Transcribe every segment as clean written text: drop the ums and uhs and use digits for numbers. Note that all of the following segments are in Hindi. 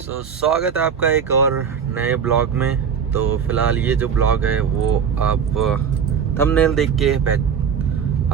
स्वागत है आपका एक और नए ब्लॉग में। तो फिलहाल ये जो ब्लॉग है वो आप थंबनेल देख के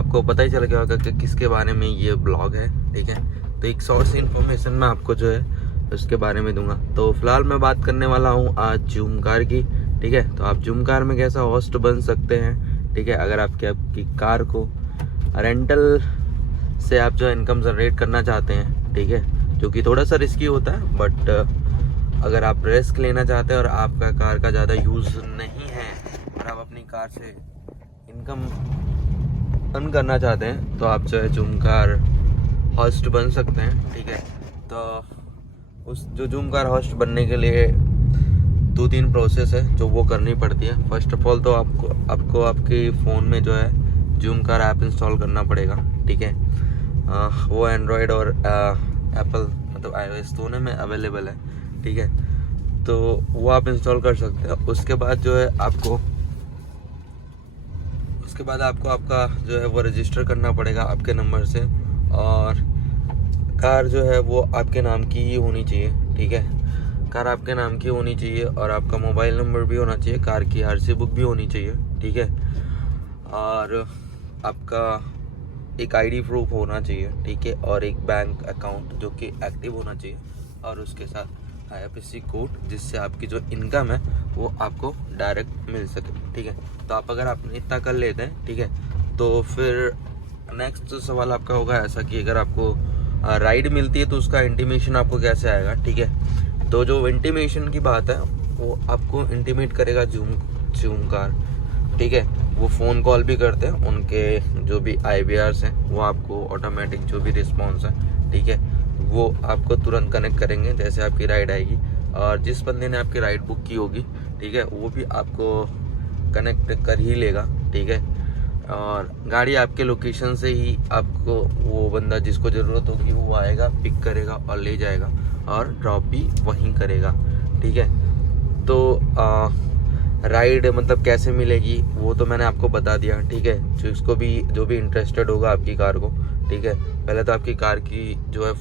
आपको पता ही चल गया होगा कि किसके बारे में ये ब्लॉग है। ठीक है, तो एक सोर्स इन्फॉर्मेशन मैं आपको जो है उसके बारे में दूंगा। तो फिलहाल मैं बात करने वाला हूँ आज जूम कार की। ठीक है, तो आप जूम कार में कैसा होस्ट बन सकते हैं। ठीक है, अगर आपकी कार को रेंटल से आप जो इनकम जनरेट करना चाहते हैं, ठीक है, जो कि थोड़ा सा रिस्की होता है, बट अगर आप रिस्क लेना चाहते हैं और आपका कार का ज़्यादा यूज़ नहीं है और आप अपनी कार से इनकम अर्न करना चाहते हैं, तो आप जो है जूम कार होस्ट बन सकते हैं। ठीक है, तो उस जो जूम कार होस्ट बनने के लिए 2-3 प्रोसेस है जो वो करनी पड़ती है। फर्स्ट ऑफ ऑल तो आपको आपके फ़ोन में जो है जूम कार ऐप इंस्टॉल करना पड़ेगा। ठीक है, वो एंड्रॉयड और एप्पल मतलब iOS दोनों में अवेलेबल है। ठीक है, तो वो आप इंस्टॉल कर सकते हैं। उसके बाद आपका जो है वो रजिस्टर करना पड़ेगा आपके नंबर से, और कार जो है वो आपके नाम की ही होनी चाहिए। ठीक है, कार आपके नाम की होनी चाहिए और आपका मोबाइल नंबर भी होना चाहिए, कार की आरसी बुक भी होनी चाहिए। ठीक है, और आपका एक आईडी प्रूफ होना चाहिए। ठीक है, और एक बैंक अकाउंट जो कि एक्टिव होना चाहिए, और उसके साथ आईएफएससी कोड जिससे आपकी जो इनकम है वो आपको डायरेक्ट मिल सके। ठीक है, तो अगर आप इतना कर लेते हैं, ठीक है, तो फिर नेक्स्ट सवाल आपका होगा ऐसा कि अगर आपको राइड मिलती है तो उसका इंटीमेशन आपको कैसे आएगा। ठीक है, तो जो इंटीमेशन की बात है वो आपको इंटीमेट करेगा जूम कार। ठीक है, वो फ़ोन कॉल भी करते हैं, उनके जो भी IVRs हैं वो आपको ऑटोमेटिक जो भी रिस्पॉन्स है, ठीक है, वो आपको तुरंत कनेक्ट करेंगे जैसे आपकी राइड आएगी। और जिस बंदे ने आपकी राइड बुक की होगी, ठीक है, वो भी आपको कनेक्ट कर ही लेगा। ठीक है, और गाड़ी आपके लोकेशन से ही आपको वो बंदा जिसको ज़रूरत होगी वो आएगा, पिक करेगा और ले जाएगा, और ड्रॉप भी वहीं करेगा। ठीक है, तो राइड मतलब कैसे मिलेगी वो तो मैंने आपको बता दिया। ठीक है, जो भी इंटरेस्टेड होगा आपकी कार को, ठीक है, पहले तो आपकी कार की जो है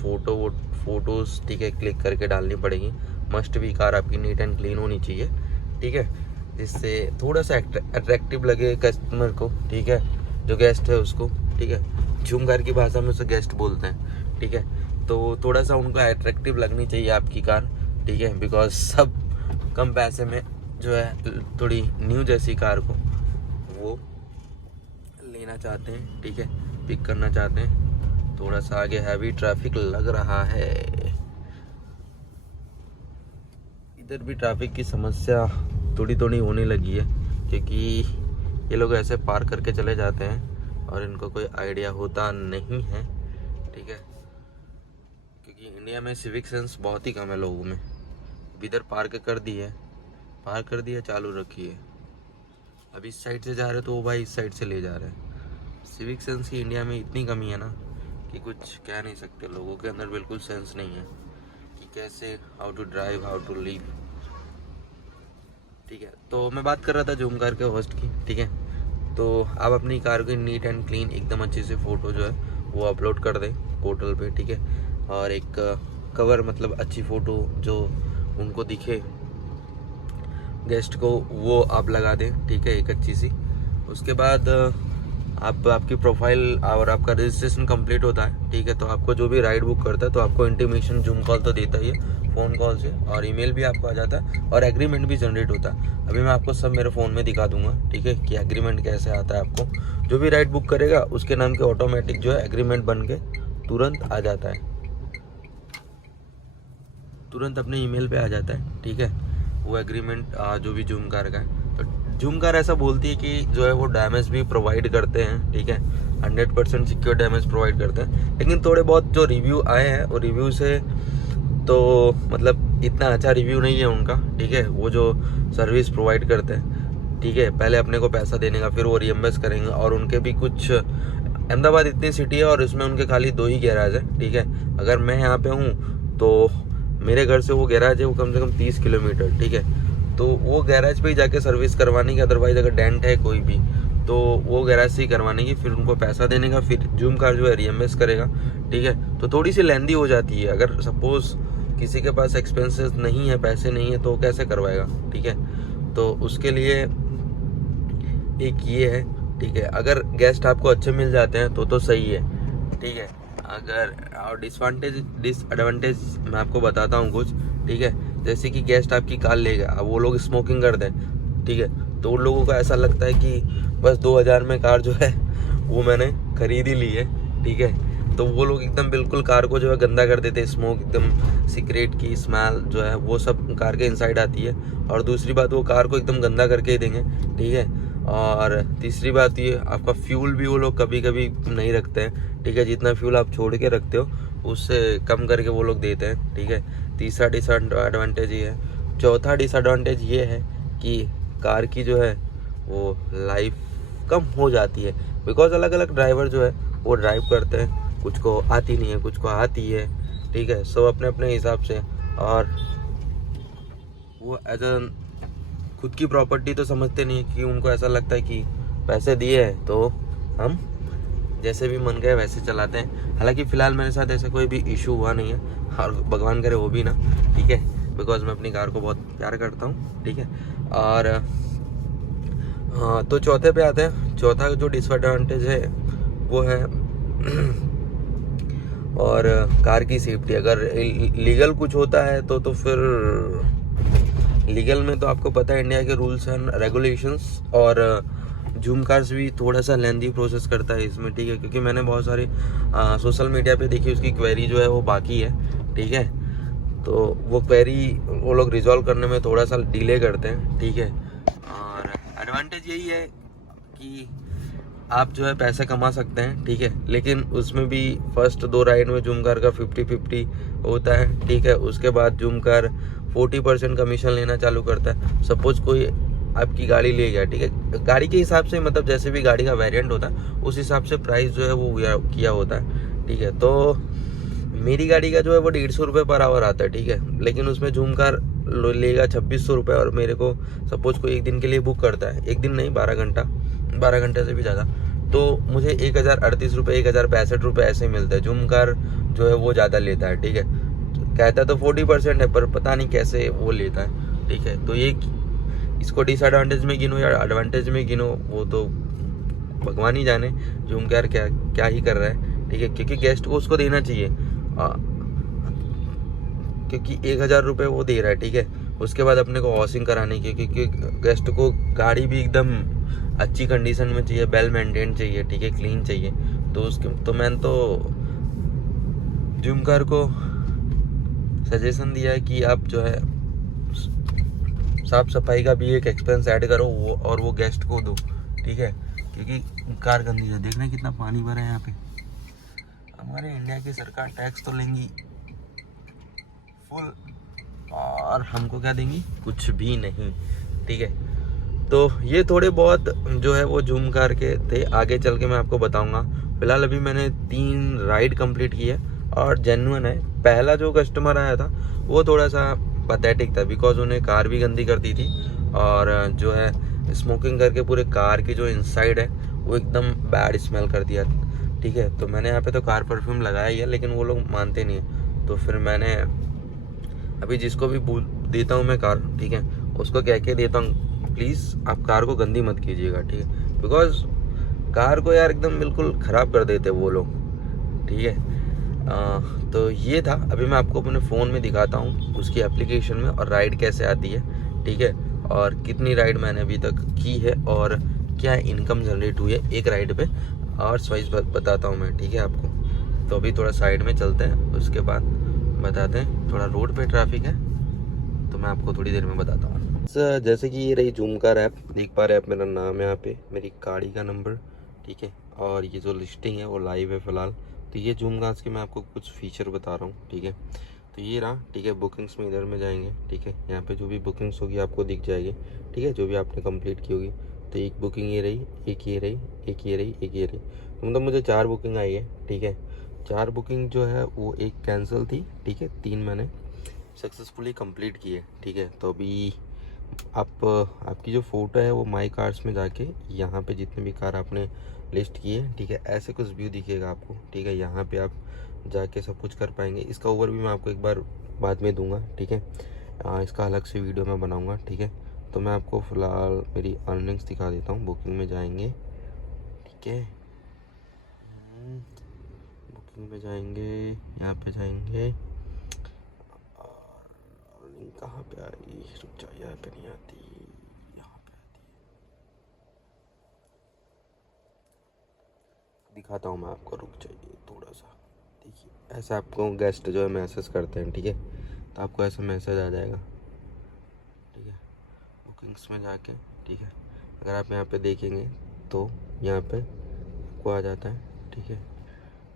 फोटोज़, ठीक है, क्लिक करके डालनी पड़ेगी। मस्ट भी कार आपकी नीट एंड क्लीन होनी चाहिए। ठीक है, जिससे थोड़ा सा अट्रैक्टिव लगे कस्टमर को। ठीक है, जो गेस्ट है उसको। ठीक है, जूम कार की भाषा में उसे गेस्ट बोलते हैं। ठीक है, तो थोड़ा सा उनको अट्रैक्टिव लगनी चाहिए आपकी कार। ठीक है, बिकॉज सब कम पैसे में जो है थोड़ी न्यू जैसी कार को वो लेना चाहते हैं। ठीक है, पिक करना चाहते हैं। थोड़ा सा आगे हैवी ट्रैफिक लग रहा है, इधर भी ट्रैफिक की समस्या थोड़ी होने लगी है, क्योंकि ये लोग ऐसे पार करके चले जाते हैं और इनको कोई आइडिया होता नहीं है। ठीक है, क्योंकि इंडिया में सिविक सेंस बहुत ही कम है लोगों में। इधर पार्क कर दिया चालू रखी है, अब इस साइड से जा रहे तो वो भाई इस साइड से ले जा रहे हैं। सिविक सेंस की इंडिया में इतनी कमी है ना कि कुछ कह नहीं सकते। लोगों के अंदर बिल्कुल सेंस नहीं है कि कैसे how to drive, how to leave. ठीक है, तो मैं बात कर रहा था जूम कार के होस्ट की। ठीक है, तो आप अपनी कार की नीट एंड क्लीन एकदम अच्छे से फ़ोटो जो है वो अपलोड कर दें पोर्टल पे। ठीक है, और एक कवर मतलब अच्छी फ़ोटो जो उनको दिखे गेस्ट को, वो आप लगा दें। ठीक है, एक अच्छी सी। उसके बाद आपकी प्रोफाइल और आपका रजिस्ट्रेशन कंप्लीट होता है। ठीक है, तो आपको जो भी राइड बुक करता है तो आपको इंटीमेशन जूम कॉल तो देता ही है फ़ोन कॉल से, और ईमेल भी आपको आ जाता है, और एग्रीमेंट भी जनरेट होता है। अभी मैं आपको सब मेरे फ़ोन में दिखा दूंगा। ठीक है, कि एग्रीमेंट कैसे आता है। आपको जो भी राइड बुक करेगा उसके नाम के ऑटोमेटिक जो है एग्रीमेंट बन के तुरंत आ जाता है, तुरंत अपने ईमेल पे आ जाता है। ठीक है, वो एग्रीमेंट जो भी जूम कार का है। तो जूम कार ऐसा बोलती है कि जो है वो डैमेज भी प्रोवाइड करते हैं। ठीक है, 100% सिक्योर डैमेज प्रोवाइड करते हैं, लेकिन थोड़े बहुत जो रिव्यू आए हैं वो रिव्यू से तो मतलब इतना अच्छा रिव्यू नहीं है उनका। ठीक है, वो जो सर्विस प्रोवाइड करते हैं, ठीक है, पहले अपने को पैसा देने का, फिर वो रीएम्बर्स करेंगे। और उनके भी कुछ, अहमदाबाद इतनी सिटी है और इसमें उनके खाली 2 ही गैराज है। ठीक है, अगर मैं यहाँ पे हूँ तो मेरे घर से वो गैराज है वो कम से कम 30 किलोमीटर। ठीक है, तो वो गैराज पे ही जाके सर्विस करवाने की, अदरवाइज अगर डेंट है कोई भी तो वो गैराज से ही करवाने की, फिर उनको पैसा देने का, फिर जूम कार जो है रीएम्बर्स करेगा। ठीक है, तो थोड़ी सी लेंदी हो जाती है। अगर सपोज किसी के पास एक्सपेंसेस नहीं है, पैसे नहीं है, तो वो कैसे करवाएगा, ठीक है। तो उसके लिए एक ये है, ठीक है। अगर गेस्ट आपको अच्छे मिल जाते हैं तो सही है, ठीक है। अगर और डिसएडवांटेज मैं आपको बताता हूँ कुछ, ठीक है। जैसे कि गेस्ट आपकी कार लेगा, अब वो लोग स्मोकिंग करते हैं, ठीक है, तो उन लोगों को ऐसा लगता है कि बस 2000 में कार जो है वो मैंने खरीद ही ली है, ठीक है। तो वो लोग एकदम बिल्कुल कार को जो है गंदा कर देते हैं, स्मोक एकदम सिगरेट की स्मेल जो है वो सब कार के इनसाइड आती है। और दूसरी बात, वो कार को एकदम गंदा करके ही देंगे, ठीक है। और तीसरी बात ये, आपका फ्यूल भी वो लोग कभी कभी नहीं रखते हैं, ठीक है। जितना फ्यूल आप छोड़ के रखते हो उससे कम करके वो लोग देते हैं, ठीक है। तीसरा डिसएडवांटेज ये है। चौथा डिसएडवांटेज ये है कि कार की जो है वो लाइफ कम हो जाती है, बिकॉज अलग अलग ड्राइवर जो है वो ड्राइव करते हैं, कुछ को आती नहीं है, कुछ को आती है, ठीक है। सब अपने अपने हिसाब से, और वो एज अ खुद की प्रॉपर्टी तो समझते नहीं है, कि उनको ऐसा लगता है कि पैसे दिए हैं तो हम जैसे भी मन गए वैसे चलाते हैं। हालांकि फ़िलहाल मेरे साथ ऐसा कोई भी इशू हुआ नहीं है, और भगवान करे वो भी ना, ठीक है, बिकॉज मैं अपनी कार को बहुत प्यार करता हूँ, ठीक है। और हाँ, तो चौथे पे आते हैं। चौथा जो डिसएडवांटेज है वो है और कार की सेफ्टी। अगर लीगल कुछ होता है तो फिर लीगल में तो आपको पता है इंडिया के रूल्स एंड रेगुलेशंस, और जूम कार्स भी थोड़ा सा लेंदी प्रोसेस करता है इसमें, ठीक है। क्योंकि मैंने बहुत सारे सोशल मीडिया पे देखी, उसकी क्वेरी जो है वो बाकी है, ठीक है। तो वो क्वेरी वो लोग रिजॉल्व करने में थोड़ा सा डिले करते हैं, ठीक है। और एडवांटेज यही है कि आप जो है पैसे कमा सकते हैं, ठीक है। लेकिन उसमें भी फर्स्ट 2 राइड में जूम कार का 50-50 होता है, ठीक है। उसके बाद जूम कार 40% कमीशन लेना चालू करता है। सपोज कोई आपकी गाड़ी ले गया, ठीक है, गाड़ी के हिसाब से, मतलब जैसे भी गाड़ी का वेरिएंट होता है उस हिसाब से प्राइस जो है वो किया होता है, ठीक है। तो मेरी गाड़ी का जो है वो 150 रुपये पर आवर आता है, ठीक है। लेकिन उसमें जूम कार लेगा 2600 रुपये, और मेरे को सपोज कोई एक दिन के लिए बुक करता है, एक दिन नहीं 12 घंटे से भी ज़्यादा, तो मुझे 1038 रुपये 1065 रुपये ऐसे ही मिलता है। जूम कार जो है वो ज़्यादा लेता है, ठीक है। कहता है तो 40% है, पर पता नहीं कैसे वो लेता है, ठीक है। तो ये इसको डिसएडवांटेज में गिनो या एडवांटेज में गिनो, वो तो भगवान ही जाने। जूम कार क्या ही कर रहा है, ठीक है। क्योंकि गेस्ट को उसको देना चाहिए, क्योंकि 1000 रुपये वो दे रहा है, ठीक है। उसके बाद अपने को वॉशिंग कराने की, क्योंकि गेस्ट को गाड़ी भी एकदम अच्छी कंडीशन में चाहिए, वेल मेंटेन चाहिए, ठीक है, क्लीन चाहिए। तो उसके तो मैंने तो जूम कार को सजेशन दिया है कि आप जो है साफ सफाई का भी एक एक्सपेंस ऐड करो, और वो गेस्ट को दो, ठीक है। क्योंकि कार गंदी है, देखना कितना पानी भरा है यहाँ पे। हमारे इंडिया की सरकार टैक्स तो लेंगी फुल, और हमको क्या देंगी, कुछ भी नहीं, ठीक है। तो ये थोड़े बहुत जो है वो जूम कार के थे, आगे चल के मैं आपको बताऊंगा। फिलहाल अभी मैंने 3 राइड कंप्लीट की है, और जेन्युइन है। पहला जो कस्टमर आया था वो थोड़ा सा पैथेटिक था, बिकॉज उन्हें कार भी गंदी कर दी थी, और जो है स्मोकिंग करके पूरे कार की जो इनसाइड है वो एकदम बैड स्मेल कर दिया, ठीक है। तो मैंने यहाँ पे तो कार परफ्यूम लगाया ही है, लेकिन वो लोग मानते नहीं है। तो फिर मैंने अभी जिसको भी देता हूँ मैं कार, ठीक है, उसको कह के देता हूँ, प्लीज़ आप कार को गंदी मत कीजिएगा, ठीक है। बिकॉज कार को यार एकदम बिल्कुल ख़राब कर देते वो लोग, ठीक है। तो ये था। अभी मैं आपको अपने फ़ोन में दिखाता हूँ उसकी एप्लीकेशन में, और राइड कैसे आती है, ठीक है, और कितनी राइड मैंने अभी तक की है, और क्या इनकम जनरेट हुई है एक राइड पे, और स्वाइस बताता हूँ मैं, ठीक है आपको। तो अभी थोड़ा साइड में चलते हैं, उसके बाद बताते हैं। थोड़ा रोड पे ट्रैफिक है, तो मैं आपको थोड़ी देर में बताता हूँ। जैसे कि ये रही जूम कार ऐप, देख पा रहे हैं आप, मेरा नाम है यहाँ पे, मेरी गाड़ी का नंबर, ठीक है, और ये जो लिस्टिंग है वो लाइव है फ़िलहाल। तो ये जूम कार्स के मैं आपको कुछ फीचर बता रहा हूँ, ठीक है। तो ये रहा, ठीक है। बुकिंग्स में इधर में जाएंगे, ठीक है। यहाँ पे जो भी बुकिंग्स होगी आपको दिख जाएगी, ठीक है, जो भी आपने कंप्लीट की होगी। तो एक बुकिंग ये रही, एक ये रही, एक ये रही, एक ये रही, तो मतलब मुझे 4 बुकिंग आई है, ठीक है। 4 बुकिंग जो है वो एक कैंसिल थी, ठीक है, 3 मैंने सक्सेसफुली कंप्लीट की है, ठीक है। तो अभी आपकी जो फ़ोटो है वो माई कार्स में जाके यहाँ पे जितने भी कार आपने लिस्ट की है, ठीक है, ऐसे कुछ व्यू दिखेगा आपको, ठीक है। यहाँ पे आप जाके सब कुछ कर पाएंगे। इसका ओवर भी मैं आपको एक बार बाद में दूंगा, ठीक है। इसका अलग से वीडियो मैं बनाऊंगा, ठीक है। तो मैं आपको फ़िलहाल मेरी अर्निंग्स दिखा देता हूँ। बुकिंग में जाएंगे, ठीक है। बुकिंग में जाएंगे, यहाँ पे जाएंगे। अर्निंग कहाँ पे आई, रुक जाओ, यहाँ पे नहीं आती, यहाँ पे आती है। दिखाता हूँ मैं आपको, रुक जाइए थोड़ा सा। देखिए ऐसा आपको गेस्ट जो है मैसेज करते हैं, ठीक है। तो आपको ऐसा मैसेज आ जाएगा, ठीक है, बुकिंग्स में जाके, ठीक है। अगर आप यहाँ पे देखेंगे तो यहाँ पे आपको आ जाता है, ठीक है।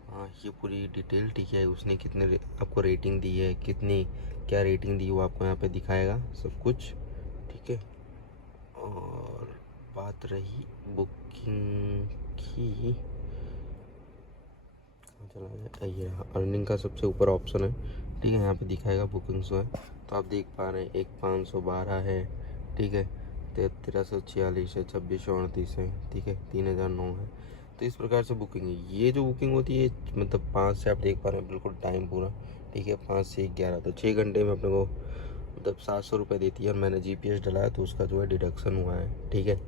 हाँ, ये पूरी डिटेल, ठीक है। उसने कितने आपको रेटिंग दी है, कितनी क्या रेटिंग दी, वो आपको यहाँ पे दिखाएगा सब कुछ, ठीक है। और बात रही बुकिंग की, चला गया ये अर्निंग का सबसे ऊपर ऑप्शन है, ठीक है। यहाँ पे दिखाएगा बुकिंग्स है, तो आप देख पा रहे हैं 1512 है, ठीक है। 1346 है, 2638 है, ठीक है। 3009 है। तो इस प्रकार से बुकिंग है। ये जो बुकिंग होती है मतलब 5 से, आप देख पा रहे हैं बिल्कुल टाइम पूरा, ठीक है। 5 से 11, तो 6 घंटे में अपने को मतलब 700 रुपये देती है। और मैंने GPS डलाया तो उसका जो है डिडक्शन हुआ है, ठीक है।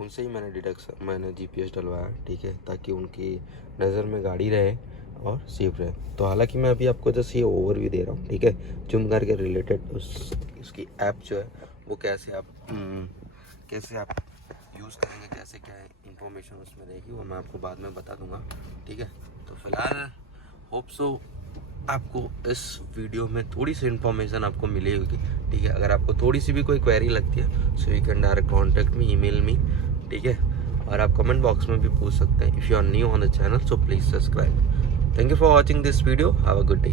उनसे ही मैंने GPS डलवाया, ठीक है, ताकि उनकी नज़र में गाड़ी रहे और सेफ रहे। तो हालांकि मैं अभी आपको जैसे ये ओवरव्यू दे रहा हूँ, ठीक है, जुमगर के रिलेटेड उसकी ऐप जो है वो कैसे आप यूज़ करेंगे, कैसे क्या इंफॉर्मेशन उसमें रहेगी, वो मैं आपको बाद में बता दूंगा, ठीक है। तो फिलहाल होप सो आपको इस वीडियो में थोड़ी सी इन्फॉर्मेशन आपको मिली होगी, ठीक है। अगर आपको थोड़ी सी भी कोई क्वेरी लगती है so you can direct contact me, email me, ठीक है। और आप कमेंट बॉक्स में भी पूछ सकते हैं। If you are new on the channel so please subscribe. Thank you for watching this video, have a good day.